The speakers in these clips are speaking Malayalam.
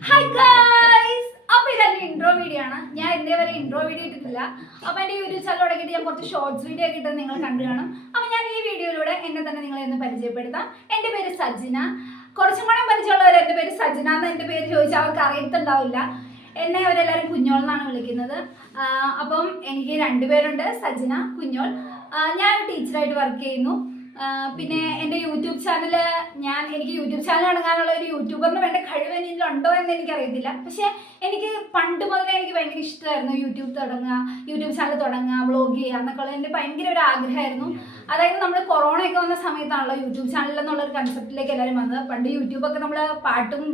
ഹായ് ഗൈസ്, അപ്പോൾ ഇതെന്റെ ഇൻട്രോ വീഡിയോ ആണ്. ഞാൻ ഇതേവരെ ഇൻട്രോ വീഡിയോ ഇട്ടിട്ടില്ല. അപ്പോൾ എൻ്റെ യൂട്യൂബ് ചാനൽ തുടങ്ങിയിട്ട് ഞാൻ കുറച്ച് ഷോർട്സ് വീഡിയോ ഒക്കെ ഇട്ടത് നിങ്ങൾ കണ്ടു കാണും. അപ്പോൾ ഞാൻ ഈ വീഡിയോയിലൂടെ എന്നെ തന്നെ നിങ്ങളെ ഒന്ന് പരിചയപ്പെടുത്താം. എൻ്റെ പേര് സജിന. കുറച്ചും കൂടെ പരിചയമുള്ളവർ എൻ്റെ പേര് സജിന എന്ന് എൻ്റെ പേര് ചോദിച്ചാൽ അവർക്ക് അറിയത്തുണ്ടാവില്ല. എന്നെ അവരെല്ലാവരും കുഞ്ഞോൾ എന്നാണ് വിളിക്കുന്നത്. അപ്പം എനിക്ക് രണ്ടുപേരുണ്ട്, സജിന, കുഞ്ഞോൾ. ഞാൻ ടീച്ചറായിട്ട് വർക്ക് ചെയ്യുന്നു. പിന്നെ എൻ്റെ യൂട്യൂബ് ചാനൽ എനിക്ക് യൂട്യൂബ് ചാനൽ തുടങ്ങാനുള്ള ഒരു യൂട്യൂബറിന് വേണ്ട കഴിവ് എന്നിലുണ്ടോ എന്ന് എനിക്കറിയത്തില്ല. പക്ഷേ എനിക്ക് പണ്ട് മുതലേ എനിക്ക് ഭയങ്കര ഇഷ്ടമായിരുന്നു യൂട്യൂബ് ചാനൽ തുടങ്ങുക, വ്ളോഗ് ചെയ്യുക എന്നൊക്കെ ഉള്ളത് എൻ്റെ ഭയങ്കര ഒരു ആഗ്രഹമായിരുന്നു. അതായത് നമ്മൾ കൊറോണയൊക്കെ വന്ന സമയത്താണല്ലോ യൂട്യൂബ് ചാനൽ എന്നുള്ളൊരു കൺസെപ്റ്റിലേക്ക് എല്ലാവരും വന്നത്. പണ്ട് യൂട്യൂബൊക്കെ നമ്മൾ പാട്ടും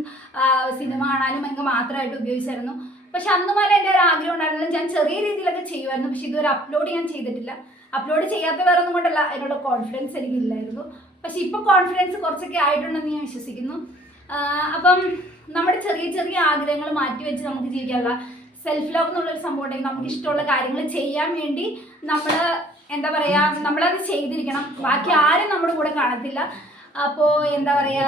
സിനിമ കാണാനും ഒക്കെ മാത്രമായിട്ട് ഉപയോഗിച്ചായിരുന്നു. പക്ഷെ അന്ന് പോലെ എൻ്റെ ഒരു ആഗ്രഹം ഉണ്ടായിരുന്നില്ല. ഞാൻ ചെറിയ രീതിയിലൊക്കെ ചെയ്യുമായിരുന്നു, പക്ഷെ ഇതുവരെ അപ്ലോഡ് ഞാൻ ചെയ്തിട്ടില്ല. അപ്ലോഡ് ചെയ്യാത്ത വേറെ ഒന്നും കൊണ്ടല്ല, അതിനുള്ള കോൺഫിഡൻസ് എനിക്കില്ലായിരുന്നു. പക്ഷെ ഇപ്പോൾ കോൺഫിഡൻസ് കുറച്ചൊക്കെ ആയിട്ടുണ്ടെന്ന് ഞാൻ വിശ്വസിക്കുന്നു. അപ്പം നമ്മുടെ ചെറിയ ചെറിയ ആഗ്രഹങ്ങൾ മാറ്റി വെച്ച് നമുക്ക് ജീവിക്കാനുള്ള സെൽഫ് ലവ് എന്നുള്ളൊരു സംഭവം ഉണ്ടെങ്കിൽ നമുക്ക് ഇഷ്ടമുള്ള കാര്യങ്ങൾ ചെയ്യാൻ വേണ്ടി നമ്മൾ എന്താ പറയുക, നമ്മളത് ചെയ്തിരിക്കണം. ബാക്കി ആരും നമ്മുടെ കൂടെ കാണത്തില്ല. അപ്പോൾ എന്താ പറയുക,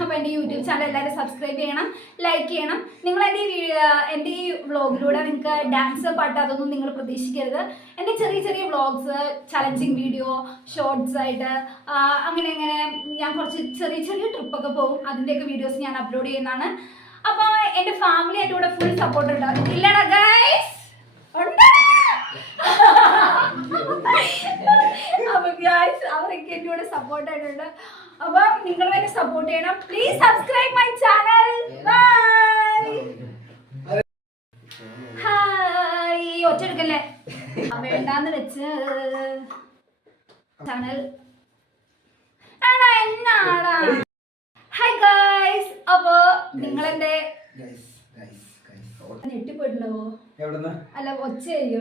അപ്പോൾ എൻ്റെ യൂട്യൂബ് ചാനൽ എല്ലാവരും സബ്സ്ക്രൈബ് ചെയ്യണം, ലൈക്ക് ചെയ്യണം. നിങ്ങൾ എൻ്റെ ഈ വ്ളോഗിലൂടെ നിങ്ങൾക്ക് ഡാൻസ്, പാട്ട് അതൊന്നും നിങ്ങൾ പ്രതീക്ഷിക്കരുത്. എൻ്റെ ചെറിയ ചെറിയ വ്ളോഗ്സ്, ചലഞ്ചിങ് വീഡിയോ, ഷോർട്സ് ആയിട്ട് അങ്ങനെ ഞാൻ കുറച്ച് ചെറിയ ചെറിയ ട്രിപ്പൊക്കെ പോകും. അതിൻ്റെയൊക്കെ വീഡിയോസ് ഞാൻ അപ്ലോഡ് ചെയ്യുന്നതാണ്. അപ്പോൾ എൻ്റെ ഫാമിലി എൻ്റെ കൂടെ ഫുൾ സപ്പോർട്ട് ഉണ്ട്. ഇല്ലടാ ഗൈസ്, ഉണ്ട്. അപ്പോൾ ഗൈസ് അവരൊക്കെ എൻ്റെ കൂടെ സപ്പോർട്ട് ആയിട്ടുണ്ട്. അപ്പോൾ നിങ്ങൾ എന്നെ സപ്പോർട്ട് ചെയ്യണം. Please subscribe my channel. Bye. Hi, ഒച്ചെടുക്കല്ലേ, വേണ്ടാന്ന് വെച്ച് ചാനൽ എന്നാടാ. ഹായ് ഗൈസ്, അപ്പോ നിങ്ങളെന്റെ ഞെട്ടിപ്പോയിട്ടുണ്ടാവോ? അല്ല, ഒച്ച ചെയ്യോ?